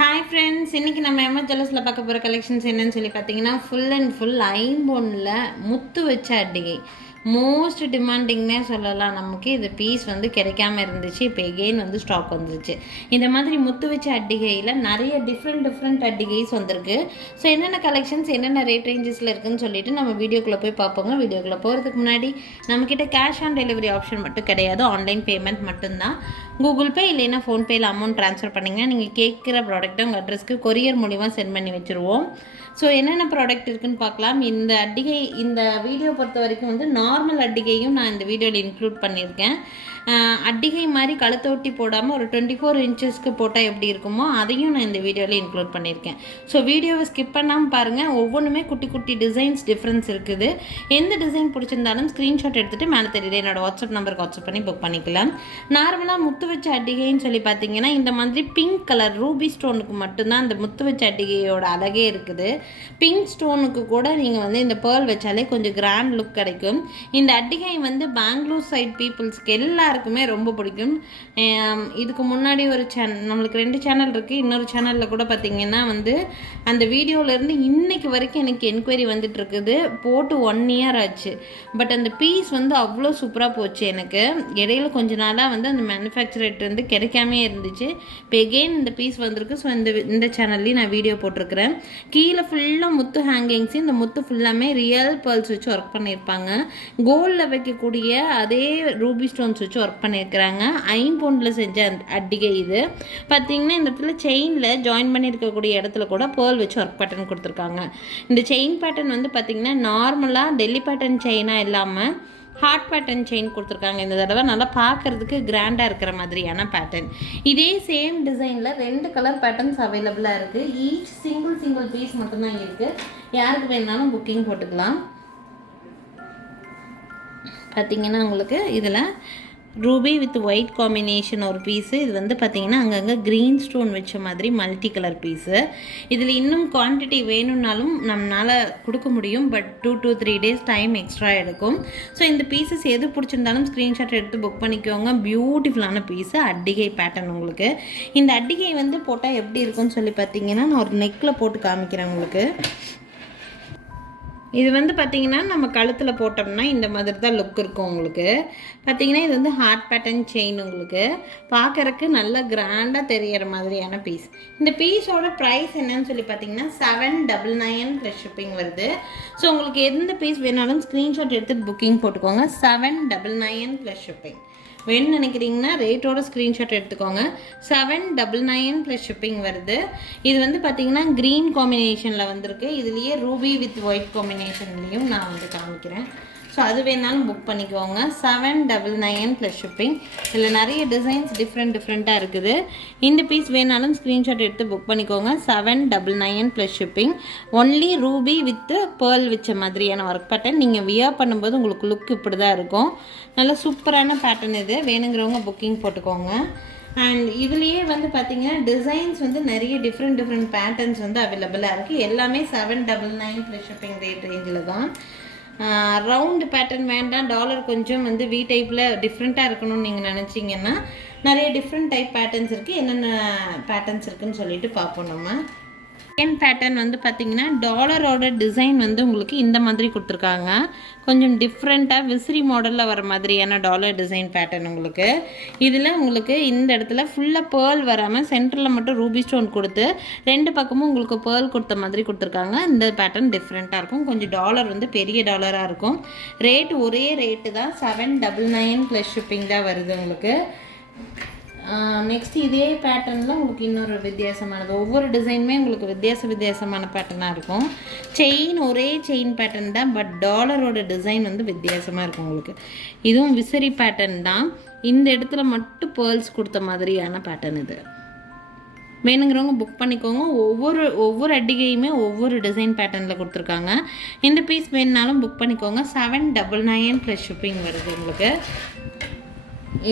Hi friends இன்றைக்கி நம்ம MS ஜுவல்லர்ஸில் பார்க்க போகிற கலெக்ஷன்ஸ் என்னன்னு சொல்லி பார்த்தீங்கன்னா ஃபுல் அண்ட் ஃபுல் ஐம்பொன்னில் முத்து வச்ச அட்டிகை. மோஸ்ட் டிமாண்டிங்னே சொல்லலாம். நமக்கு இது பீஸ் வந்து கிடைக்காம இருந்துச்சு. இப்போ எகெயின் வந்து ஸ்டாக் வந்துருச்சு. இந்த மாதிரி முத்து வச்ச அட்டிகையில் நிறைய டிஃப்ரெண்ட் டிஃப்ரெண்ட் அட்டிகைஸ் வந்திருக்கு. ஸோ என்னென்ன கலெக்ஷன்ஸ் என்னென்ன ரேட் ரேஞ்சஸில் இருக்குதுன்னு சொல்லிட்டு நம்ம வீடியோக்குள்ளே போய் பார்ப்போங்க. வீடியோக்குள்ளே போகிறதுக்கு முன்னாடி நம்மக்கிட்ட கேஷ் ஆன் டெலிவரி ஆப்ஷன் மட்டும் கிடையாது. ஆன்லைன் பேமெண்ட் மட்டும்தான். கூகுள் பே இல்லைன்னா ஃபோன்பேயில் அமௌண்ட் ட்ரான்ஸ்ஃபர் பண்ணிங்கன்னா நீங்கள் கேட்குற ப்ராடக்ட்டை உங்கள் அட்ரஸ்க்கு கொரியர் மூலிமா சென்ட் பண்ணி வச்சுருவோம். ஸோ என்னென்ன ப்ராடக்ட் இருக்குன்னு பார்க்கலாம். இந்த அட்டிகை இந்த வீடியோ பொறுத்த வரைக்கும் வந்து நார்மல் அட்டிகையும் நான் இந்த வீடியோவில் இன்க்ளூட் பண்ணியிருக்கேன். அட்டிகை மாதிரி கழுத்தை ஒட்டி போடாமல் ஒரு டுவெண்ட்டி ஃபோர் இன்ச்சஸ்க்கு போட்டால் எப்படி இருக்குமோ அதையும் நான் இந்த வீடியோவில் இன்க்ளூட் பண்ணியிருக்கேன். ஸோ வீடியோவை ஸ்கிப் பண்ணாமல் பாருங்கள் ஒவ்வொன்றுமே குட்டி குட்டி டிசைன்ஸ் டிஃப்ரென்ஸ் இருக்குது. எந்த டிசைன் பிடிச்சிருந்தாலும் ஸ்க்ரீன்ஷாட் எடுத்துகிட்டு மேலே தெரியுது. என்னோட வாட்ஸ்அப் நம்பருக்கு வாட்ஸ்அப் பண்ணி புக் பண்ணிக்கலாம். நார்மலாக முத்து வச்ச அட்டிகைன்னு சொல்லி பார்த்தீங்கன்னா இந்த மாதிரி பிங்க் கலர் ரூபி ஸ்டோனுக்கு மட்டும்தான் அந்த முத்து வச்ச அட்டிகையோட அழகே இருக்குது. பிங்க் ஸ்டோனுக்கு கூட நீங்கள் வந்து இந்த பேர்ல் வச்சாலே கொஞ்சம் கிராண்ட் லுக் கிடைக்கும். இந்த அட்டிகை வந்து பெங்களூர் சைட் பீப்புள்ஸ்க்கு எல்லாருக்கும் ரொம்ப பிடிக்கும். இதுக்கு முன்னாடி ஒரு சேனல் நம்மளுக்கு ரெண்டு சேனல் இருக்குது இன்னொரு சேனலில் கூட பார்த்தீங்கன்னா வந்து அந்த வீடியோவிலேருந்து இன்னைக்கு வரைக்கும் எனக்கு என்கொயரி வந்துட்டுருக்குது போட்டு ஒன் இயர் ஆச்சு. பட் அந்த பீஸ் வந்து அவ்வளோ சூப்பராக போச்சு எனக்கு. இடையில கொஞ்ச நாளாக வந்து அந்த மேனுஃபேக்சரேட் வந்து கிடைக்காமே இருந்துச்சு. இப்போ எகெயின் இந்த பீஸ் வந்திருக்கு. ஸோ இந்த இந்த சேனல்லையும் நான் வீடியோ போட்டிருக்கிறேன். கீழே ஃபுல்லாக முத்து ஹேங்கிங்ஸ் இந்த முத்து ஃபுல்லாமே ரியல் பேர்ல்ஸ் வச்சு ஒர்க் பண்ணியிருப்பாங்க. கோல்டில் வைக்கக்கூடிய அதே ரூபி ஸ்டோன்ஸ் வச்சு ஒர்க் பண்ணியிருக்கிறாங்க. ஐம்பொண்டில் செஞ்ச அட்டிகை இது. பார்த்தீங்கன்னா இந்த இடத்துல செயினில் ஜாயின் பண்ணியிருக்கக்கூடிய இடத்துல கூட பேர்ல் வச்சு ஒர்க் பேட்டர்ன் கொடுத்துருக்காங்க. இந்த செயின் பேட்டர்ன் வந்து பார்த்திங்கன்னா நார்மலாக டெல்லி பேட்டர்ன் செயினாக இல்லாமல் ஹார்ட் பேட்டர்ன் செயின் கொடுத்துருக்காங்க. இந்த தடவை நல்லா பார்க்கறதுக்கு கிராண்டாக இருக்கிற மாதிரியான பேட்டர்ன் இதே சேம் டிசைனில் ரெண்டு கலர் பேட்டர்ன்ஸ் அவைலபிளாக இருக்குது ஈச் சிங்கிள் சிங்கிள் பீஸ் மட்டும்தான் இருக்குது யாருக்கு வேணாலும் புக்கிங் போட்டுக்கலாம். பார்த்தீங்கன்னா உங்களுக்கு இதில் ரூபி வித் ஒயிட் காம்பினேஷன் ஒரு பீஸு இது வந்து பார்த்தீங்கன்னா அங்கங்கே க்ரீன் ஸ்டோன் வச்ச மாதிரி மல்டி கலர் பீஸு இதில் இன்னும் குவான்டிட்டி வேணும்னாலும் நம்மளால் கொடுக்க முடியும் but two two three days time extra எடுக்கும். ஸோ இந்த பீசஸ் எது பிடிச்சிருந்தாலும் ஸ்க்ரீன்ஷாட் எடுத்து புக் பண்ணிக்கோங்க. பியூட்டிஃபுல்லான பீஸு அட்டிகை பேட்டர்ன் உங்களுக்கு. இந்த அட்டிகை வந்து போட்டால் எப்படி இருக்கும்னு சொல்லி பார்த்தீங்கன்னா நான் ஒரு நெக்கில் போட்டு காமிக்கிறேன் உங்களுக்கு. இது வந்து பார்த்திங்கன்னா நம்ம கழுத்தில் போட்டோம்னா இந்த மாதிரி தான் லுக் இருக்கும் உங்களுக்கு. பார்த்தீங்கன்னா இது வந்து ஹார்ட் பேட்டர்ன் செயின் உங்களுக்கு. பார்க்கறக்கு நல்ல கிராண்டாக தெரியற மாதிரியான பீஸ் இந்த பீஸோட ப்ரைஸ் என்னன்னு சொல்லி பார்த்தீங்கன்னா seven double nine plus shipping வருது. ஸோ உங்களுக்கு எந்த பீஸ் வேணாலும் ஸ்க்ரீன்ஷாட் எடுத்து புக்கிங் போட்டுக்கோங்க. Seven double nine plus shipping வேணும்னு நினைக்கிறீங்கன்னா ரேட்டோட ஸ்க்ரீன்ஷாட் எடுத்துக்கோங்க. Seven double nine plus shipping வருது. இது வந்து பார்த்தீங்கன்னா க்ரீன் காம்பினேஷனில் வந்திருக்கு. இதுலேயே ரூபி வித் ஒயிட் காம்பினேஷன்லேயும் நான் வந்து காமிக்கிறேன். ஸோ அது வேணாலும் புக் பண்ணிக்கோங்க. Seven double nine plus shipping இதில் நிறைய டிசைன்ஸ் டிஃப்ரெண்ட் டிஃப்ரெண்ட்டாக இருக்குது. இந்த பீஸ் வேணாலும் ஸ்க்ரீன்ஷாட் எடுத்து புக் பண்ணிக்கோங்க. Seven double nine plus shipping only ruby with pearl வச்ச மாதிரியான ஒர்க் பேட்டர்ன் நீங்கள் வியர் பண்ணும்போது உங்களுக்கு லுக் இப்படி தான் இருக்கும். நல்ல சூப்பரான பேட்டர்ன் இது. வேணுங்கிறவங்க புக்கிங் போட்டுக்கோங்க. அண்ட் இதுலேயே வந்து பார்த்தீங்கன்னா டிசைன்ஸ் வந்து நிறைய டிஃப்ரெண்ட் டிஃப்ரெண்ட் பேட்டர்ன்ஸ் வந்து அவைலபிளாக இருக்குது எல்லாமே seven double nine plus shipping rate ரேஞ்சில் தான். ரவுண்டு பேட்டர்ன் வேண்டாம். டாலர் கொஞ்சம் வந்து வி டைப்பில் டிஃப்ரெண்ட்டாக இருக்கணும்னு நீங்கள் நினச்சிங்கன்னா நிறைய டிஃப்ரெண்ட் டைப் பேட்டர்ன்ஸ் இருக்குது என்னென்ன பேட்டர்ன்ஸ் இருக்குன்னு சொல்லிட்டு பார்ப்போம் நம்ம. செகண்ட் பேட்டர்ன் வந்து பார்த்தீங்கன்னா டாலரோட டிசைன் வந்து உங்களுக்கு இந்த மாதிரி கொடுத்துருக்காங்க. கொஞ்சம் டிஃப்ரெண்ட்டாக விசிறி மாடலில் வர மாதிரியான டாலர் டிசைன் பேட்டர்ன் உங்களுக்கு. இதில் உங்களுக்கு இந்த இடத்துல ஃபுல்லாக பேர்ல் வராமல் சென்டரில் மட்டும் ரூபி ஸ்டோன் கொடுத்து ரெண்டு பக்கமும் உங்களுக்கு பேர்ல் கொடுத்த மாதிரி கொடுத்துருக்காங்க. இந்த பேட்டர்ன் டிஃப்ரெண்ட்டாக இருக்கும். கொஞ்சம் டாலர் வந்து பெரிய டாலராக இருக்கும். ரேட் ஒரே ரேட்டு தான். Seven double nine plus shipping தான் வருது உங்களுக்கு. நெக்ஸ்ட் இதே பேட்டர்னில் உங்களுக்கு இன்னொரு வித்தியாசமானது. ஒவ்வொரு டிசைனுமே உங்களுக்கு வித்தியாச வித்தியாசமான பேட்டர்னாக இருக்கும். செயின் ஒரே செயின் பேட்டர்ன் தான் பட் டாலரோட டிசைன் வந்து வித்தியாசமாக இருக்கும் உங்களுக்கு. இதுவும் விசிறி பேட்டர்ன் தான். இந்த இடத்துல மட்டும் பேர்ல்ஸ் கொடுத்த மாதிரியான பேட்டர்ன் இது. வேணுங்கிறவங்க புக் பண்ணிக்கோங்க. ஒவ்வொரு ஒவ்வொரு அட்டிகையுமே ஒவ்வொரு டிசைன் பேட்டர்னில் கொடுத்துருக்காங்க. இந்த பீஸ் வேணுனாலும் புக் பண்ணிக்கோங்க. Seven double nine plus shipping வருது உங்களுக்கு.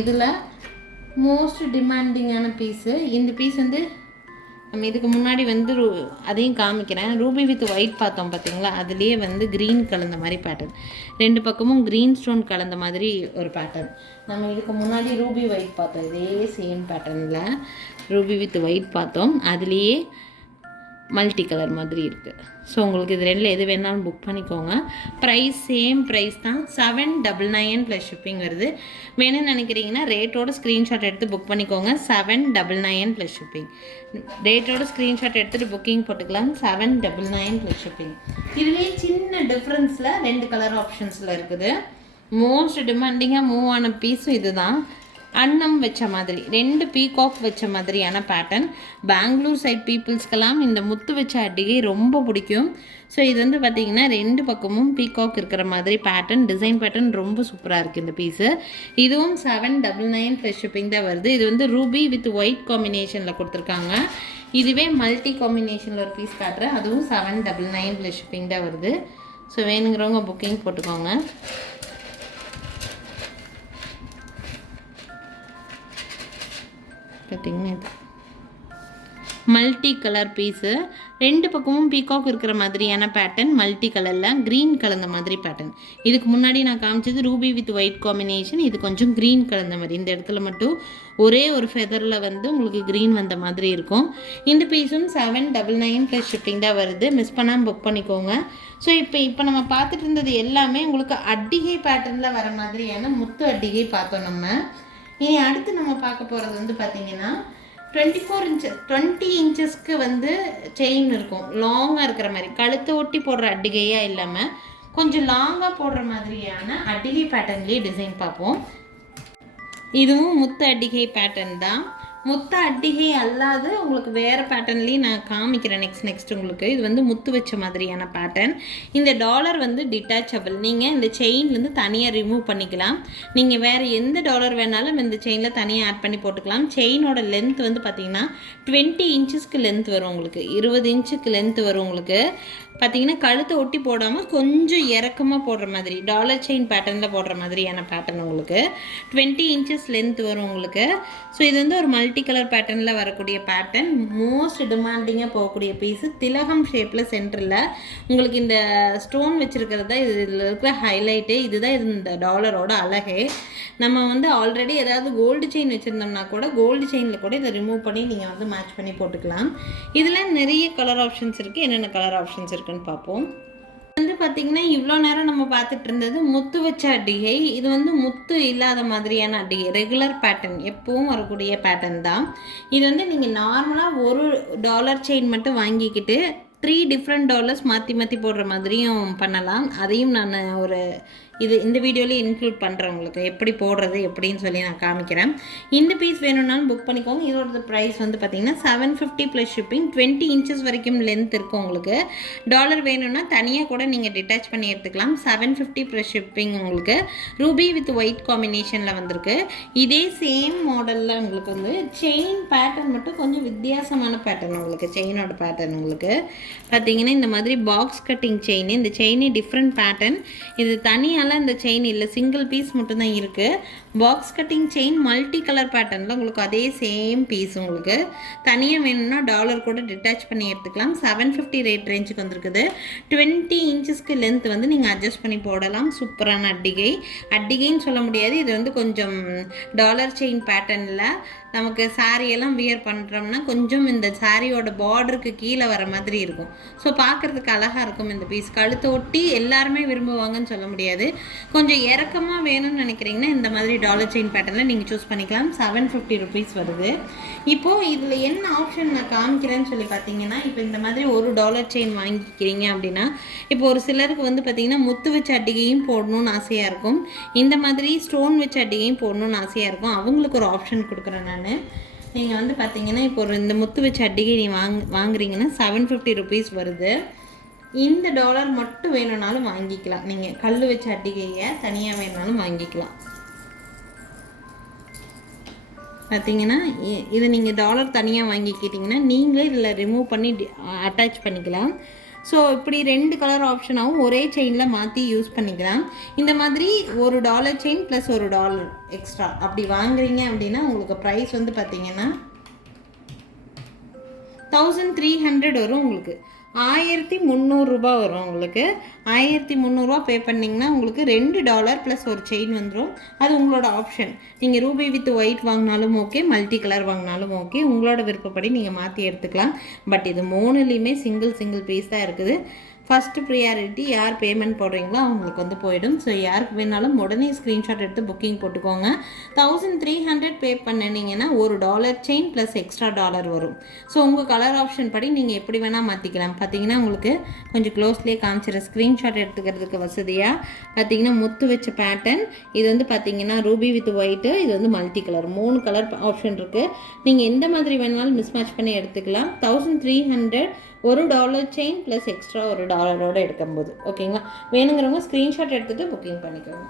இதில் மோஸ்ட் டிமாண்டிங்கான பீஸு இந்த பீஸ் வந்து நம்ம இதுக்கு முன்னாடி வந்து ரூ அதையும் காமிக்கிறேன். ரூபி வித் ஒயிட் பார்த்தோம் பார்த்தீங்களா? அதுலேயே வந்து க்ரீன் கலந்த மாதிரி பேட்டர்ன் ரெண்டு பக்கமும் க்ரீன் ஸ்டோன் கலந்த மாதிரி ஒரு பேட்டர்ன் நம்ம இதுக்கு முன்னாடி ரூபி ஒயிட் பார்த்தோம். இதே சேம் பேட்டர்னில் ரூபி வித் ஒயிட் பார்த்தோம். அதுலேயே மல்டி கலர் மாதிரி இருக்குது ஸோ உங்களுக்கு இது ரெண்டில் எது வேணாலும் புக் பண்ணிக்கோங்க. ப்ரைஸ் சேம் ப்ரைஸ் தான். Seven double nine plus shipping வருது. வேணும்னு நினைக்கிறீங்கன்னா ரேட்டோட ஸ்க்ரீன்ஷாட் எடுத்து புக் பண்ணிக்கோங்க. Seven double nine plus shipping ரேட்டோட screenshot எடுத்துகிட்டு புக்கிங் போட்டுக்கலாம். Seven double nine plus shipping இதுலேயே சின்ன டிஃப்ரென்ஸில் ரெண்டு கலர் ஆப்ஷன்ஸில் இருக்குது. மோஸ்ட் டிமாண்டிங்காக மூவ் ஆன பீஸும் இதுதான். அன்னம் வச்ச மாதிரி ரெண்டு பீகாக் வச்ச மாதிரியான பேட்டர்ன் பெங்களூர் சைட் பீப்புள்ஸ்க்கெல்லாம் இந்த முத்து வச்ச அட்டிகை ரொம்ப பிடிக்கும். ஸோ இது வந்து பார்த்திங்கன்னா ரெண்டு பக்கமும் பீகாக் இருக்கிற மாதிரி பேட்டர்ன் டிசைன் பேட்டர்ன் ரொம்ப சூப்பராக இருக்குது இந்த பீஸு இதுவும் seven double nine plus shipping தான் வருது. இது வந்து ரூபி வித் ஒயிட் காம்பினேஷனில் கொடுத்துருக்காங்க. இதுவே மல்டி காம்பினேஷனில் ஒரு பீஸ் காட்டுறேன் அதுவும் seven double nine plus shipping தான் வருது. ஸோ வேணுங்கிறவங்க புக்கிங் போட்டுக்கோங்க. பார்த்தீங்கன்னா இது மல்டி கலர் பீஸு ரெண்டு பக்கமும் பீகாக் இருக்கிற மாதிரியான பேட்டர்ன் மல்டி கலரில் க்ரீன் கலந்த மாதிரி பேட்டர்ன் இதுக்கு முன்னாடி நான் காமிச்சது ரூபி வித் ஒயிட் காம்பினேஷன் இது கொஞ்சம் க்ரீன் கலந்த மாதிரி. இந்த இடத்துல மட்டும் ஒரே ஒரு ஃபெதரில் வந்து உங்களுக்கு க்ரீன் வந்த மாதிரி இருக்கும். இந்த பீஸும் seven double nine plus shipping தான் வருது. மிஸ் பண்ணாமல் புக் பண்ணிக்கோங்க. ஸோ இப்போ இப்போ நம்ம பார்த்துட்டு இருந்தது எல்லாமே உங்களுக்கு அட்டிகை பேட்டர்னில் வர மாதிரியான முத்து அட்டிகை பார்த்தோம் நம்ம. இனி அடுத்து நம்ம பார்க்க போகிறது வந்து பார்த்தீங்கன்னா டுவெண்ட்டி ஃபோர் இன்ச்சஸ் டுவெண்ட்டி இன்ச்சஸ்க்கு வந்து செயின் இருக்கும். லாங்காக இருக்கிற மாதிரி. கழுத்தை ஒட்டி போடுற அட்டிகையாக இல்லாமல் கொஞ்சம் லாங்காக போடுற மாதிரியான அட்டிகை பேட்டர்ன்லேயே டிசைன் பார்ப்போம். இதுவும் முத்து அட்டிகை பேட்டர்ன் தான். முத்த அட்டிகை அல்லாது உங்களுக்கு வேறு பேட்டர்ன்லேயும் நான் காமிக்கிறேன் நெக்ஸ்ட் நெக்ஸ்ட் உங்களுக்கு. இது வந்து முத்து வச்ச மாதிரியான பேட்டர்ன் இந்த டாலர் வந்து டிட்டாச்சபிள் நீங்கள் இந்த செயின்லேருந்து தனியாக ரிமூவ் பண்ணிக்கலாம். நீங்கள் வேறு எந்த டாலர் வேணாலும் இந்த செயினில் தனியாக ஆட் பண்ணி போட்டுக்கலாம். செயினோட லென்த் வந்து பார்த்தீங்கன்னா டுவெண்ட்டி இன்ச்சஸ்க்கு லென்த் வரும் உங்களுக்கு. இருபது இன்ச்சுக்கு லென்த் வரும் உங்களுக்கு. பார்த்தீங்கன்னா கழுத்தை ஒட்டி போடாமல் கொஞ்சம் இறக்கமாக போடுற மாதிரி டாலர் செயின் பேட்டர்னில் போடுற மாதிரியான பேட்டர்ன் உங்களுக்கு. டுவெண்ட்டி இன்ச்சஸ் லென்த் வரும் உங்களுக்கு. ஸோ இது வந்து ஒரு மல்டி கலர் பேட்டர்னில் வரக்கூடிய பேட்டர்ன் மோஸ்ட் டிமாண்டிங்காக போகக்கூடிய பீஸு திலகம் ஷேப்பில் சென்டரில் உங்களுக்கு இந்த ஸ்டோன் வச்சுருக்கிறது தான் இதில் இருக்கிற ஹைலைட்டே இதுதான் இது இந்த டாலரோட அழகே. நம்ம வந்து ஆல்ரெடி ஏதாவது கோல்டு செயின் வச்சுருந்தோம்னா கூட கோல்டு செயினில் கூட இதை ரிமூவ் பண்ணி நீங்கள் வந்து மேட்ச் பண்ணி போட்டுக்கலாம். இதில் நிறைய கலர் ஆப்ஷன்ஸ் இருக்குது என்னென்ன கலர் ஆப்ஷன்ஸ் இருக்குது வச்சுருக்குன்னு பார்ப்போம். வந்து பார்த்திங்கன்னா இவ்வளோ நேரம் நம்ம பார்த்துட்டு இருந்தது முத்து வச்ச அட்டிகை இது வந்து முத்து இல்லாத மாதிரியான அட்டிகை ரெகுலர் பேட்டர்ன் எப்பவும் வரக்கூடிய பேட்டர்ன் தான். இது வந்து நீங்கள் நார்மலாக ஒரு டாலர் செயின் மட்டும் வாங்கிக்கிட்டு த்ரீ டிஃப்ரெண்ட் டாலர்ஸ் மாற்றி மாற்றி போடுற மாதிரியும் பண்ணலாம். அதையும் நான் ஒரு இது இந்த வீடியோலேயே இன்க்ளூட் பண்ணுறேன் உங்களுக்கு. எப்படி போடுறது எப்படின்னு சொல்லி நான் காமிக்கிறேன். இந்த பீஸ் வேணும்னாலும் புக் பண்ணிக்கோங்க. இதோட ப்ரைஸ் வந்து பார்த்தீங்கன்னா seven fifty plus shipping twenty inches வரைக்கும் லென்த் இருக்கும் உங்களுக்கு. டாலர் வேணும்னா தனியாக கூட நீங்கள் டிட்டாச் பண்ணி எடுத்துக்கலாம். செவன் ஃபிஃப்டி ப்ளஸ் ஷிப்பிங் உங்களுக்கு. ரூபி வித் ஒயிட் காம்பினேஷனில் வந்திருக்கு. இதே சேம் மாடலில் உங்களுக்கு வந்து செயின் பேட்டர்ன் மட்டும் கொஞ்சம் வித்தியாசமான பேட்டர்ன் உங்களுக்கு. செயினோட பேட்டர்ன் உங்களுக்கு. பார்த்தீங்கன்னா இந்த மாதிரி பாக்ஸ் கட்டிங் செயின் இந்த செயினே டிஃப்ரெண்ட் பேட்டர்ன் இது தனியாக தனியால் இந்த செயின் இல்லை சிங்கிள் பீஸ் மட்டும்தான் இருக்குது box cutting chain multi colour பேட்டர்னில் உங்களுக்கு அதே சேம் பீஸ் உங்களுக்கு. தனியாக வேணும்னா டாலர் கூட டிட்டாச் பண்ணி எடுத்துக்கலாம். செவன் ஃபிஃப்டி ரேட் ரேஞ்சுக்கு வந்திருக்குது. டுவெண்ட்டி இன்ச்சஸ்க்கு லென்த் வந்து நீங்கள் அட்ஜஸ்ட் பண்ணி போடலாம். சூப்பரான அட்டிகை. அட்டிகைன்னு சொல்ல முடியாது. இது வந்து கொஞ்சம் டாலர் செயின் பேட்டர்னில் நமக்கு சாரியெல்லாம் வியர் பண்ணுறோம்னா கொஞ்சம் இந்த சாரியோட பார்டருக்கு கீழே வர மாதிரி இருக்கும். ஸோ பார்க்குறதுக்கு அழகாக இருக்கும் இந்த பீஸ் கழுத்தை ஒட்டி எல்லாருமே விரும்புவாங்கன்னு சொல்ல முடியாது. கொஞ்சம் இறக்கமாக வேணும்னு நினைக்கிறீங்கன்னா இந்த மாதிரி டாலர் செயின் பேட்டர்னில் நீங்கள் சூஸ் பண்ணிக்கலாம். செவன் ஃபிஃப்டி ருபீஸ் வருது. இப்போது இதில் என்ன ஆப்ஷன் நான் காமிக்கிறேன்னு சொல்லி பார்த்தீங்கன்னா இப்போ இந்த மாதிரி ஒரு டாலர் செயின் வாங்கிக்கிறீங்க அப்படின்னா இப்போ ஒரு சிலருக்கு வந்து பார்த்தீங்கன்னா முத்து வச்ச அட்டிகையும் போடணும்னு ஆசையாக இருக்கும். இந்த மாதிரி ஸ்டோன் வச்ச அட்டிகையும் போடணும்னு ஆசையாக இருக்கும். அவங்களுக்கு ஒரு ஆப்ஷன் கொடுக்குறேன் நான். நீங்கள் வந்து பார்த்தீங்கன்னா இப்போ ஒரு இந்த முத்து வச்ச அட்டிகை நீ வாங் வாங்குறீங்கன்னா செவன் ஃபிஃப்டி ருபீஸ் வருது. இந்த டாலர் மட்டும் வேணும்னாலும் வாங்கிக்கலாம். நீங்கள் கல் வச்ச அட்டிகையை தனியாக வேணும்னாலும் வாங்கிக்கலாம். பார்த்தீங்கன்னா இதை நீங்கள் டாலர் தனியாக வாங்கிக்கிட்டிங்கன்னா நீங்களே இதில் ரிமூவ் பண்ணி அட்டாச் பண்ணிக்கலாம். ஸோ இப்படி ரெண்டு கலர் ஆப்ஷனாகவும் ஒரே செயினில் மாற்றி யூஸ் பண்ணிக்கலாம். இந்த மாதிரி ஒரு டாலர் செயின் ப்ளஸ் ஒரு டாலர் எக்ஸ்ட்ரா அப்படி வாங்குறீங்க அப்படின்னா உங்களுக்கு ப்ரைஸ் வந்து பார்த்தீங்கன்னா தௌசண்ட் த்ரீ ஹண்ட்ரட் வரும் உங்களுக்கு. ஆயிரத்தி முந்நூறுரூபா வரும் உங்களுக்கு. ஆயிரத்தி முந்நூறுரூவா பே பண்ணிங்கன்னா உங்களுக்கு ரெண்டு டாலர் ப்ளஸ் ஒரு செயின் வந்துடும் அது உங்களோட ஆப்ஷன் நீங்கள் ரூபி வித் ஒயிட் வாங்கினாலும் ஓகே மல்டி கலர் வாங்கினாலும் ஓகே உங்களோட விருப்பப்படி நீங்கள் மாற்றி எடுத்துக்கலாம். பட் இது மூணுலேயுமே சிங்கிள் சிங்கிள் பீஸ் தான் இருக்குது. ஃபஸ்ட்டு ப்ரியாரிட்டி யார் பேமெண்ட் போடுறீங்களோ அவங்களுக்கு வந்து போயிடும். ஸோ யாருக்கு வேணாலும் உடனே ஸ்க்ரீன்ஷாட் எடுத்து புக்கிங் போட்டுக்கோங்க. தௌசண்ட் த்ரீ ஹண்ட்ரட் பே பண்ணினீங்கன்னா ஒரு dollar chain plus extra dollar வரும். ஸோ உங்கள் கலர் ஆப்ஷன் படி நீங்கள் எப்படி வேணால் மாற்றிக்கலாம் பார்த்தீங்கன்னா உங்களுக்கு கொஞ்சம் க்ளோஸ்லேயே காமிச்சிட ஸ்க்ரீன்ஷாட் எடுத்துக்கிறதுக்கு வசதியாக பார்த்தீங்கன்னா முத்து வச்ச பேட்டர்ன் இது வந்து பார்த்தீங்கன்னா ரூபி வித் ஒயிட்டு இது வந்து மல்டி கலர் மூணு கலர் ஆப்ஷன் இருக்குது நீங்கள் எந்த மாதிரி வேணாலும் மிஸ் மேட்ச் பண்ணி எடுத்துக்கலாம். தௌசண்ட் த்ரீ ஹண்ட்ரட் ஒரு டாலர் செயின் ப்ளஸ் எக்ஸ்ட்ரா ஒரு டாலரோடு எடுக்கும்போது ஓகேங்களா வேணுங்கிறவங்க ஸ்க்ரீன்ஷாட் எடுத்துகிட்டு புக்கிங் பண்ணிக்கோங்க.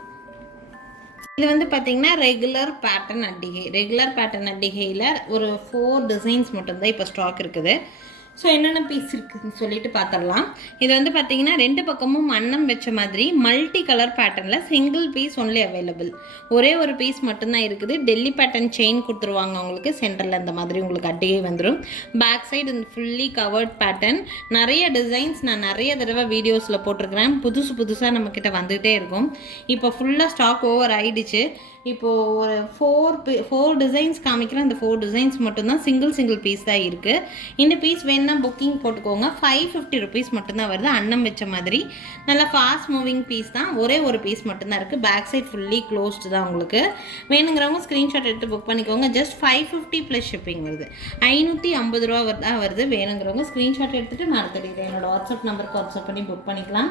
இது வந்து பார்த்தீங்கன்னா ரெகுலர் பேட்டர்ன் அட்டிகை ரெகுலர் பேட்டர்ன் அட்டிகையில் ஒரு ஃபோர் டிசைன்ஸ் மட்டும்தான் இப்போ ஸ்டாக் இருக்குது. ஸோ என்னென்ன பீஸ் இருக்குதுன்னு சொல்லிட்டு பார்த்துடலாம் இது வந்து பார்த்தீங்கன்னா ரெண்டு பக்கமும் அன்னம் வச்ச மாதிரி மல்டி கலர் பேட்டர்னில் சிங்கிள் பீஸ் ஒன்லி அவைலபிள் ஒரே ஒரு பீஸ் மட்டும்தான் இருக்குது. டெல்லி பேட்டர்ன் செயின் கொடுத்துருவாங்க உங்களுக்கு சென்டரில் இந்த மாதிரி உங்களுக்கு அட்டையே வந்துடும் பேக் சைடு இந்த ஃபுல்லி கவர்ட் பேட்டர்ன் நிறைய டிசைன்ஸ் நான் நிறைய தடவை வீடியோஸில் போட்டிருக்கிறேன். புதுசு புதுசாக நம்மக்கிட்ட வந்துகிட்டே இருக்கும். இப்போ ஃபுல்லாக ஸ்டாக் ஓவர் ஆகிடுச்சு இப்போது ஒரு ஃபோர் ஃபோர் டிசைன்ஸ் காமிக்கிறேன். அந்த ஃபோர் டிசைன்ஸ் மட்டும்தான் சிங்கிள் சிங்கிள் பீஸ் தான் இருக்குது இந்த பீஸ் வேணும் வேணும்னா புக்கிங் போட்டுக்கோங்க. ஃபைவ் ஃபிஃப்டி ருபீஸ் மட்டும்தான் வருது. அன்னம் வச்ச மாதிரி. நல்லா ஃபாஸ்ட் மூவிங் பீஸ் தான். ஒரே ஒரு பீஸ் மட்டும்தான் இருக்குது பேக் சைட் ஃபுல்லி க்ளோஸ்டு தான் உங்களுக்கு. வேணுங்கிறவங்க ஸ்க்ரீன்ஷாட் எடுத்து புக் பண்ணிக்கோங்க. Just five fifty plus shipping வருது. ஐநூற்றி ஐம்பது ரூபா தான் வருது. வேணுங்கிறவங்க ஸ்க்ரீன்ஷாட் எடுத்துகிட்டு நான் தெரியுது என்னோட வாட்ஸ்அப் நம்பருக்கு வாட்ஸ்அப் பண்ணி புக் பண்ணிக்கலாம்.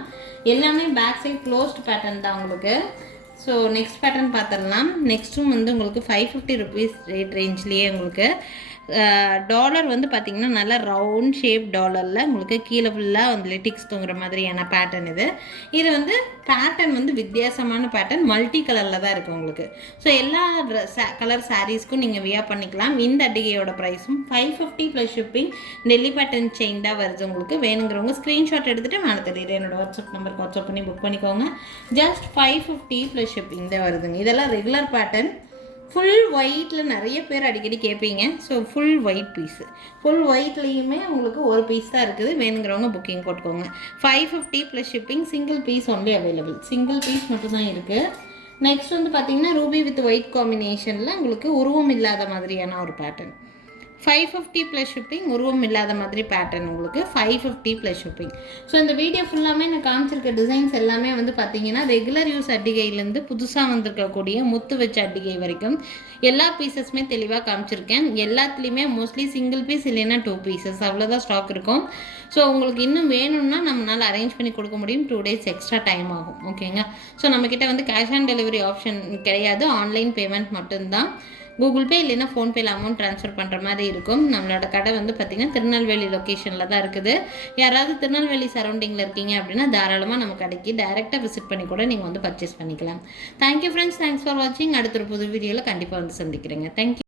எல்லாமே பேக் சைட் க்ளோஸ்டு பேட்டர்ன் தான் உங்களுக்கு. ஸோ நெக்ஸ்ட் பேட்டர்ன் பார்த்துடலாம். நெக்ஸ்ட்டும் வந்து உங்களுக்கு ஃபைவ் ஃபிஃப்டி ருபீஸ் ரேட் ரேஞ்ச்லேயே உங்களுக்கு டாலர் வந்து பார்த்திங்கன்னா நல்லா ரவுண்ட் ஷேப் டாலரில் உங்களுக்கு கீழே ஃபுல்லாக வந்து லிட்டிக்ஸ் தூங்குற மாதிரியான பேட்டர்ன் இது. இது வந்து பேட்டர்ன் வந்து வித்தியாசமான பேட்டர்ன் மல்டி கலரில் தான் இருக்குது உங்களுக்கு. ஸோ எல்லா கலர் சாரீஸ்க்கும் நீங்கள் வியா பண்ணிக்கலாம். இந்த அடிகையோட ப்ரைஸும் five fifty plus shipping Delhi pattern chain தான் வருது உங்களுக்கு. வேணுங்கிறவங்க ஸ்க்ரீன்ஷாட் எடுத்துகிட்டு மேலே தெரியுது என்னோட வாட்ஸ்அப் நம்பருக்கு வாட்ஸ்அப் பண்ணி புக் பண்ணிக்கோங்க. Just five fifty plus shipping தான் வருதுங்க. இதெல்லாம் ரெகுலர் பேட்டர்ன் ஃபுல் ஒயிட்டில் நிறைய பேர் அடிக்கடி கேட்பீங்க so full white piece full ஒயிட்லேயுமே உங்களுக்கு ஒரு பீஸ் தான் இருக்குது. வேணுங்கிறவங்க புக்கிங் போட்டுக்கோங்க. Five fifty plus shipping single piece only available single piece மட்டும்தான் இருக்குது நெக்ஸ்ட் வந்து பார்த்தீங்கன்னா ரூபி வித் ஒயிட் காம்பினேஷனில் உங்களுக்கு உருவம் இல்லாத மாதிரியான ஒரு pattern five fifty plus shipping உருவம் இல்லாத மாதிரி பேட்டர்ன் உங்களுக்கு five fifty plus shipping so இந்த வீடியோ ஃபுல்லாமே நான் காமிச்சிருக்க டிசைன்ஸ் எல்லாமே வந்து பார்த்தீங்கன்னா ரெகுலர் யூஸ் அட்டிகைலேருந்து புதுசாக வந்திருக்கக்கூடிய முத்து வச்ச அட்டிகை வரைக்கும் எல்லா பீசஸுமே தெளிவாக காமிச்சிருக்கேன். எல்லாத்துலேயுமே மோஸ்ட்லி சிங்கிள் பீஸ் இல்லைன்னா டூ பீசஸ் அவ்வளோதான் ஸ்டாக் இருக்கும். ஸோ உங்களுக்கு இன்னும் வேணும்னா நம்மளால் அரேஞ்ச் பண்ணி கொடுக்க முடியும். டூ டேஸ் எக்ஸ்ட்ரா டைம் ஆகும். ஓகேங்க ஸோ நம்மக்கிட்ட வந்து கேஷ் ஆன் டெலிவரி ஆப்ஷன் கிடையாது. ஆன்லைன் பேமெண்ட் மட்டும்தான். கூகுள் பே இல்லைன்னா ஃபோன்பேயில் அமௌண்ட் ட்ரான்ஸ்ஃபர் பண்ணுற மாதிரி இருக்கும். நம்மளோட கடை வந்து பார்த்திங்கன்னா திருநெல்வேலி லொக்கேஷனில் தான் இருக்குது. யாராவது திருநெல்வேலி சரௌண்டிங்கில் இருக்கீங்க அப்படின்னா தாராளமாக நம்ம கடைக்கு டைரெக்டாக விசிட் பண்ணி கூட நீங்கள் வந்து பர்ச்சேஸ் பண்ணிக்கலாம். தேங்க்யூ ஃப்ரெண்ட்ஸ் தேங்க்ஸ் ஃபார் வாட்சிங் அடுத்த ஒரு புது வீடியோவில் கண்டிப்பாக வந்து சந்திக்கிறேங்க. தேங்க்யூ